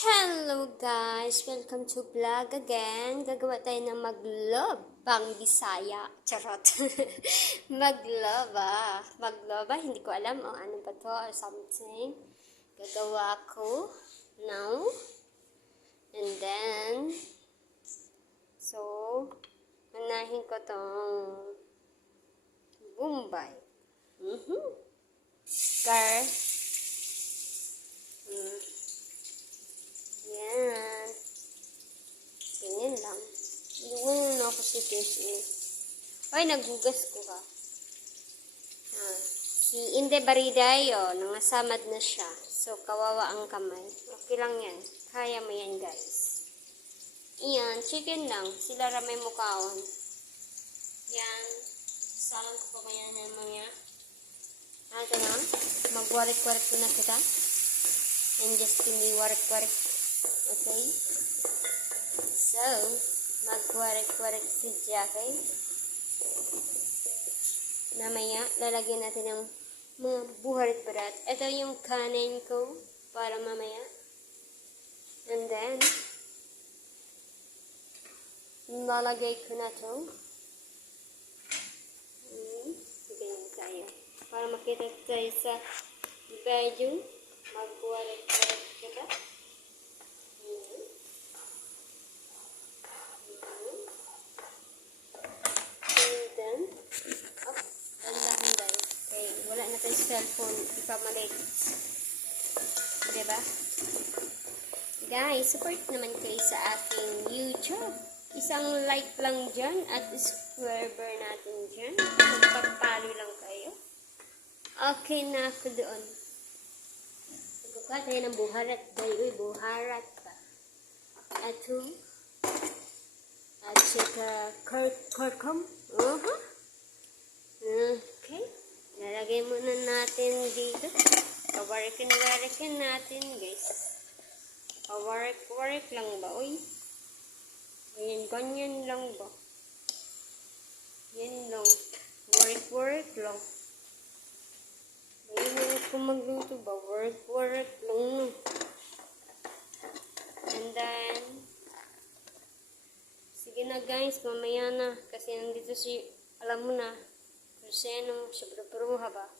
Hello guys! Welcome to vlog again. Gagawa tayo ng maglobang Bisaya. Charot. Magloba. Magloba. Hindi ko alam o ano ba to or something. Gagawa ko now. And then, so, manahin ko tong Bombay. Gar. Yan. Ganyan lang. Iwan na ako si Casey. Ay, naghugas ko ka. Si Inde Baridayo, nangasamad na siya. So, kawawa ang kamay. Okay lang yan. Kaya mo yan, guys. Iyan, chicken lang. Sila ramay mukhaon. Yan. Salang ko pa ba yan ng mga. Ito na. Magwarik-warik na kita. And just give me warik-warik. Okay? So, magwarik-warik si Jackie. Mamaya, lalagyan natin ng mga buharit-barat. Ito yung kanin ko para mamaya. And then, lalagay ko na ito. Ganyan tayo. Para makita tayo sa video. Magwarik-warik kita. And then, dahan-dahan. Okay, wala na tayong cellphone. Ipamalik. Diba? Guys, support naman kayo sa aking YouTube. Isang like lang dyan at subscriber natin dyan. Magpapalo lang kayo. Okay na ako doon. Magkukuha tayo ng buharat. Uy, buharat pa. Ato. At saka kurkum. Okay. Lalagay muna natin dito. Pawarikin natin, guys. Pawarik lang ba, uy? Ganyan lang ba? Yan lang. Warik lang. Ayun kung magluto ba? Warik lang. And then, sige na guys, mamaya na. Kasi nandito si, alam mo na, Cruceno, sa Bruha ba?